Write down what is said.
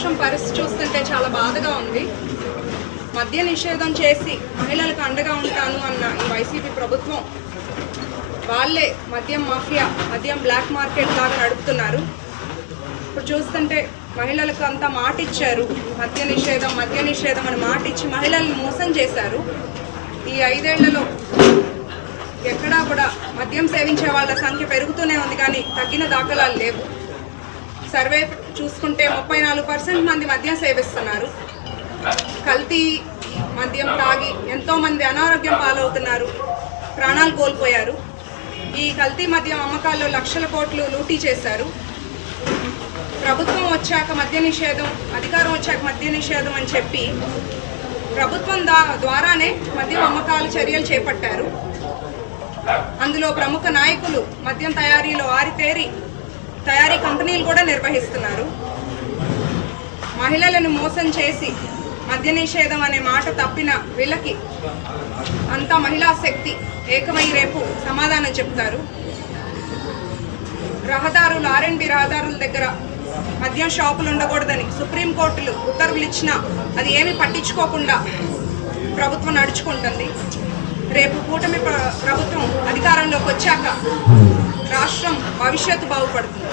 రాష్ట్రం పరిస్థితి చూస్తుంటే చాలా బాధగా ఉంది. మద్య నిషేధం చేసి మహిళలకు అండగా ఉంటాను అన్న ఈ వైసీపీ ప్రభుత్వం వాళ్ళే మద్యం మాఫియా, మద్యం బ్లాక్ మార్కెట్ లాగా నడుపుతున్నారు. ఇప్పుడు చూస్తుంటే మహిళలకు అంతా మాట ఇచ్చారు, మద్య నిషేధం అని మాట ఇచ్చి మహిళల్ని మోసం చేశారు. ఈ 5 ఏళ్లలో ఎక్కడా కూడా మద్యం సేవించే వాళ్ళ సంఖ్య పెరుగుతూనే ఉంది, కానీ తగ్గిన దాఖలాలు లేవు. సర్వే చూసుకుంటే 34% మంది మద్యం సేవిస్తున్నారు. కల్తీ మద్యం తాగి ఎంతోమంది అనారోగ్యం పాలవుతున్నారు, ప్రాణాలు కోల్పోయారు. ఈ కల్తీ మద్యం అమ్మకాల్లో లక్షల కోట్లు లూటీ చేశారు. ప్రభుత్వం వచ్చాక మద్య నిషేధం, అధికారం వచ్చాక మద్య నిషేధం అని చెప్పి ప్రభుత్వం ద్వారానే మద్యం అమ్మకాలు చర్యలు చేపట్టారు. అందులో ప్రముఖ నాయకులు మద్యం తయారీలో ఆరితేరి తయారీ కంపెనీలు కూడా నిర్వహిస్తున్నారు. మహిళలను మోసం చేసి మద్య నిషేధం అనే మాట తప్పిన వీళ్ళకి అంతా మహిళా శక్తి ఏకమై రేపు సమాధానం చెప్తారు. రహదారులు, R&B రహదారుల దగ్గర మద్యం షాపులు ఉండకూడదని సుప్రీంకోర్టులు ఉత్తర్వులు ఇచ్చినా అది ఏమీ పట్టించుకోకుండా ప్రభుత్వం నడుచుకుంటుంది. రేపు కూటమి ప్రభుత్వం అధికారంలోకి వచ్చాక రాష్ట్రం భవిష్యత్తు బాగుపడుతుంది.